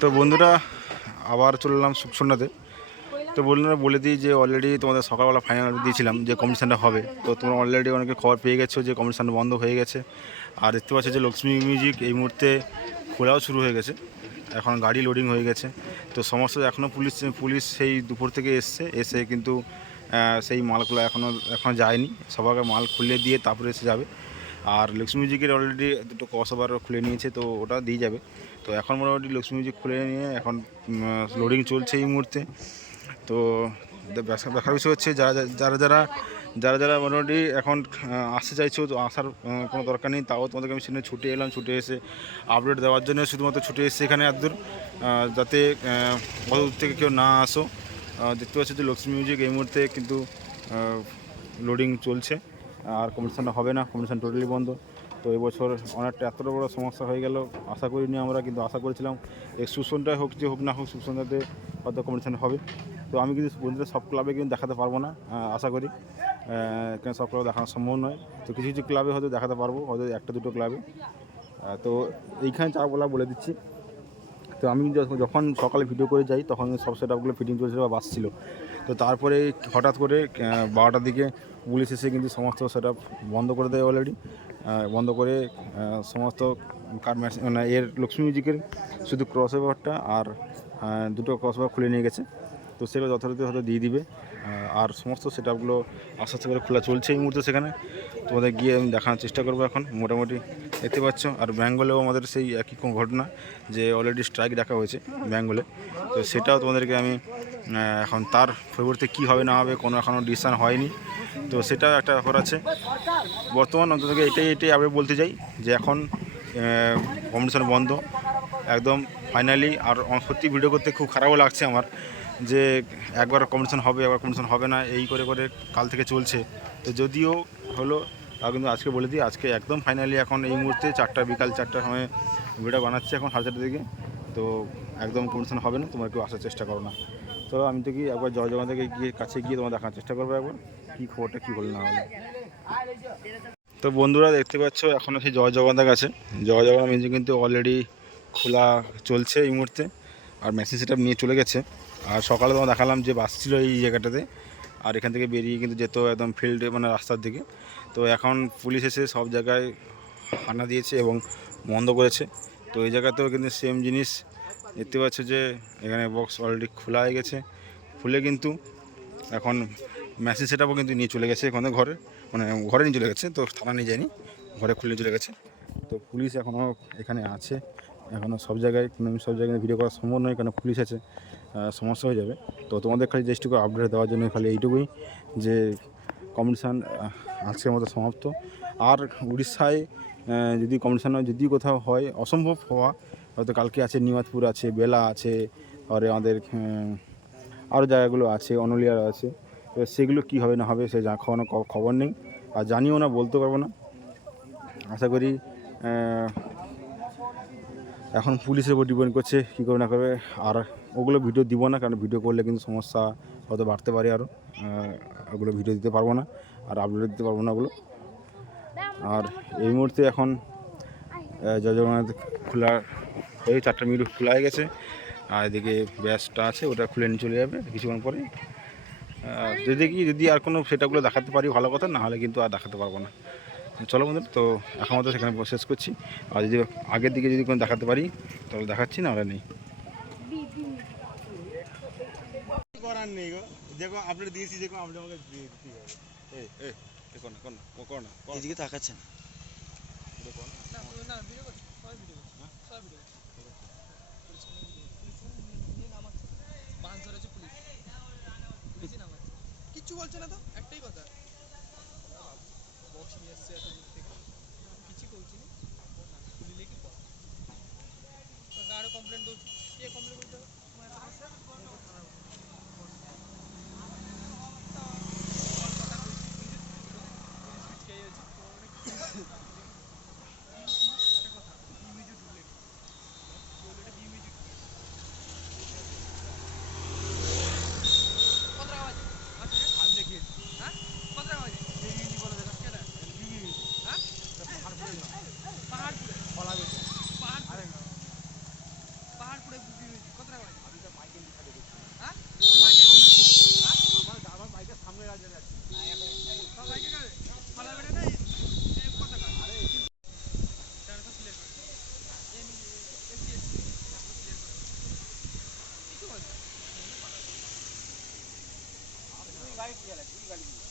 তো বন্ধুরা, আবার চলে এলাম সুখসন্নাতে তো বন্ধুরা, বলে দিই যে অলরেডি তোমাদের সকালবেলা ফাইনাল দিয়েছিলাম যে কম্পিটিশানটা হবে। তো তোমরা অলরেডি অনেকে খবর পেয়ে গেছো যে কম্পিটিশান বন্ধ হয়ে গেছে। আর দেখতে পাচ্ছ যে লক্ষ্মী মিউজিক এই মুহূর্তে খোলাও শুরু হয়ে গেছে। এখন গাড়ি লোডিং হয়ে গেছে। তো সমস্ত এখনও পুলিশ পুলিশ সেই দুপুর থেকে এসছে। এসে কিন্তু সেই মালগুলো এখনও এখনও যায়নি। সবাইকে মাল খুলে দিয়ে তারপরে এসে যাবে। আর লক্ষ্মী মিউজিকের অলরেডি দুটো কসবার খুলে নিয়েছে, তো ওটা দিয়ে যাবে। তো এখন মোটামুটি লক্ষ্মী মিউজিক খুলে নিয়ে এখন লোডিং চলছে এই মুহূর্তে। তো দেখার বিষয় হচ্ছে যারা যারা যারা যারা যারা মোটামুটি এখন আসতে চাইছো তো আসার কোনো দরকার নেই। তাও তোমাদেরকে আমি সেখানে ছুটে এলাম ছুটে এসে আপডেট দেওয়ার জন্য শুধুমাত্র ছুটে এসেছি এখানে একদূর আহ, যাতে অত দূর থেকে কেউ না আসো। দেখতে পাচ্ছ যে লক্ষ্মী মিউজিক এই মুহূর্তে কিন্তু লোডিং চলছে। আর কম্পিটিশানটা হবে না কম্পিটিশান টোটালি বন্ধ। তো এবছর অনেকটা এতটা বড় সমস্যা হয়ে গেল আশা করিনি আমরা কিন্তু আশা করেছিলাম এই সুসনটাই হোক যে হোক না হোক সুসনটাতে হয়তো কম্পিটিশান হবে। তো আমি কিন্তু বন্ধুদের সব ক্লাবে কিন্তু দেখাতে পারব না আশা করি। কেন সব ক্লাবে দেখানো সম্ভব নয়। তো কিছু কিছু ক্লাবে হয়তো দেখাতে পারব, হয়তো একটা দুটো ক্লাবে। তো এইখানে চা বলা বলে দিচ্ছি। তো আমি যখন- সকালে ভিডিও করে যাই, তখন সব সেট আপগুলো ফিটিং চলছিল বা বাসছিল তো তারপরে হঠাৎ করে বারোটার দিকে পুলিশ এসে কিন্তু সমস্ত সেট বন্ধ করে দেয় অলরেডি বন্ধ করে সমস্ত কার মানে এর লক্ষ্মী মিউজিকের শুধু ক্রস ওভারটা আর দুটো ক্রস ওভার খুলে নিয়ে গেছে। তো সেগুলো যথারীতি হয়তো দিয়ে দিবে। আর সমস্ত সেট আপগুলো আস্তে আস্তে করে খোলা চলছে এই মুহূর্তে সেখানে। তোমাদের গিয়ে আমি দেখানোর চেষ্টা করব এখন। মোটামুটি দেখতে পাচ্ছ। আর বেঙ্গলেও আমাদের সেই একই ঘটনা যে অলরেডি স্ট্রাইক ডাকা হয়েছে বেঙ্গলে। তো সেটাও তোমাদেরকে আমি এখন তার পরিবর্তে কী হবে না হবে কোনো এখনও ডিসিশান হয়নি। তো সেটাও একটা ব্যাপার আছে। বর্তমান অন্তত এটাই এটাই আমি বলতে চাই যে এখন কম্পিটিশন বন্ধ। একদম ফাইনালি আর সত্যি ভিডিও করতে খুব খারাপও লাগছে আমার। যে একবার কমিশন হবে, একবার কমিশন হবে না, এই করে করে কাল থেকে চলছে। তো যদিও হলো, তাও কিন্তু আজকে বলে দিই, আজকে একদম ফাইনালি এখন এই মুহূর্তে চারটা, বিকাল চারটার সময় ভিডিও বানাচ্ছি এখন সাড়ে দিকে। তো একদম কমিশন হবে না, তোমরা কেউ আসার চেষ্টা করো না। তো আমি তো কি একবার জয় জগন থেকে গিয়ে কাছে গিয়ে তোমার দেখার চেষ্টা করব একবার, কী খবরটা, কী হলো না হলো। তো বন্ধুরা দেখতে পাচ্ছ এখনও সেই জয় জগন্নাথ আছে জয় জগন্নাথ মিউজিক কিন্তু অলরেডি খোলা চলছে এই মুহূর্তে, আর মেশিন সেটা নিয়ে চলে গেছে। আর সকালে তোমার দেখালাম যে বাস ছিল এই জায়গাটাতে। আর এখান থেকে বেরিয়ে কিন্তু যেত একদম ফিল্ডে মানে রাস্তার দিকে। তো এখন পুলিশ এসে সব জায়গায় হানা দিয়েছে এবং বন্ধ করেছে। তো এই জায়গাতেও কিন্তু সেম জিনিস। দেখতে পাচ্ছ যে এখানে বক্স অলরেডি খোলা হয়ে গেছে। খুলে কিন্তু এখন মেশিন সেট কিন্তু নিয়ে চলে গেছে এখানে ঘরে। মানে ঘরে নিয়ে চলে গেছে, তো থানা নিয়ে যায়নি। ঘরে খুলে চলে গেছে। তো পুলিশ এখনও এখানে আছে। এখনও সব জায়গায়, কোনো সব জায়গায় ভিডিও করা সম্ভব নয়। কারণ পুলিশ আছে। সমস্যা হয়ে যাবে। তো তোমাদের খালি যেটুকু আপডেট দেওয়ার জন্য খালি এইটুকুই যে কম্পিটিশান আজকের মতো সমাপ্ত। আর উড়িষ্যায় যদি কম্পিটিশান যদি কোথাও হয়, অসম্ভব হওয়া, হয়তো কালকে আছে নিমাতপুর আছে, বেলা আছে, আর আমাদের আরও জায়গাগুলো আছে, অনলিয়ার আছে। এবার সেগুলো কী হবে না হবে সে যা খবর খবর নেই। আর জানিও না, বলতে পারব না। আশা করি এখন পুলিশের উপর ডিপেন্ড করছে, কী করবে না করবে। আর ওগুলো ভিডিও দিব না কারণ ভিডিও করলে কিন্তু সমস্যা হয়তো বাড়তে পারে আরও ওগুলো ভিডিও দিতে পারব না আর আপলোড দিতে পারব না ওগুলো। আর এই মুহূর্তে এখন আহ, জয় জগন্নাথ খোলা হয়ে চারটা মিনিট খোলা হয়ে গেছে। আর এদিকে ব্যাসটা আছে ওটা খুলে নিয়ে চলে যাবে কিছুক্ষণ পরে। যদি কি যদি আর কোনো সেটাগুলো দেখাতে পারি ভালো কথা না হলে কিন্তু আর দেখাতে পারব না। চলো বন্ধু তো এখন মতো সেখানে শেষ করছি। আর যদি আগের দিকে যদি কোনো দেখাতে পারি তাহলে দেখাচ্ছি না হলে নেই। করার নেই গো দেখো আপডেট দিয়েছি দেখো আপনি আমাকে দিয়ে দিতে হবে এই এই দেখো না কোন কোন না এদিকে তাকাচ্ছেন কিচ্ছু বলছে না তো একটাই কথা বক্স নিয়ে এসছে এত দূর থেকে কিছু বলছি না খুলিলে কি গাড়ি কমপ্লেন দৌড় কে complain life real, real, real.